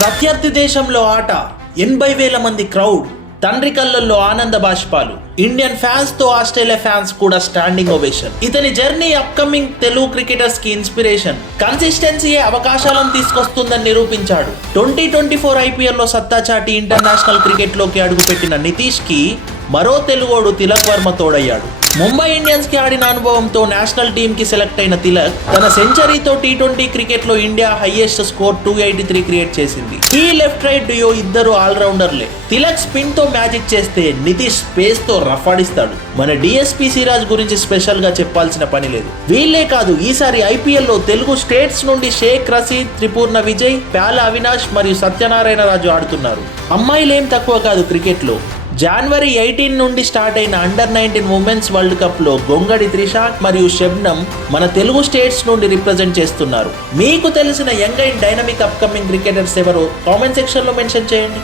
ప్రత్యర్థి దేశంలో ఆట ఎనభై వేల మంది క్రౌడ్ తండ్రి కళ్ళల్లో ఆనంద బాష్పాలు. ఇండియన్ ఫ్యాన్స్తో ఆస్ట్రేలియా ఫ్యాన్స్ కూడా స్టాండింగ్ ఓవేషన్. ఇతని జర్నీ అప్కమింగ్ తెలుగు క్రికెటర్స్కి ఇన్స్పిరేషన్. కన్సిస్టెన్సీ అవకాశాలను తీసుకొస్తుందని నిరూపించాడు. ట్వంటీ ట్వంటీ ఫోర్ ఐపీఎల్లో సత్తా చాటి ఇంటర్నేషనల్ క్రికెట్లోకి అడుగుపెట్టిన నితీష్కి మరో తెలుగోడు తిలక్ వర్మ తోడయ్యాడు. ముంబై ఇండియన్స్కి ఆడిన అనుభవంతో నేషనల్ టీమ్కి సెలెక్ట్ అయిన తిలక్ తన సెంచరీతో టీ ట్వంటీ క్రికెట్లో India highest score two eighty three create చేసింది. ఈ లెఫ్ట్ రైట్ డియో ఇద్దరు ఆల్రౌండర్లే. తిలక్ స్పిన్తో మ్యాజిక్ చేస్తే నితీష్ స్పేస్తో రఫాడిస్తాడు. మన డిఎస్పి సిరాజ్ గురించి స్పెషల్గా చెప్పాల్సిన పని లేదు. వీళ్ళే కాదు ఈసారి ఐపీఎల్లో తెలుగు స్టేట్స్ నుండి షేక్ రసీద్ త్రిపూర్ణ విజయ్ ప్యాల అవినాష్ మరియు సత్యనారాయణ రాజు ఆడుతున్నారు. అమ్మాయిలేం తక్కువ కాదు క్రికెట్లో జనవరి ఎయిటీన్ నుండి స్టార్ట్ అయిన అండర్ నైన్టీన్ ఉమెన్స్ వరల్డ్ కప్లో గొంగడి త్రిషాక్ మరియు శబ్నం మన తెలుగు స్టేట్స్ నుండి రిప్రజెంట్ చేస్తున్నారు. మీకు తెలిసిన young and dynamic upcoming cricketers ఎవరో? కామెంట్ సెక్షన్లో మెన్షన్ చేయండి.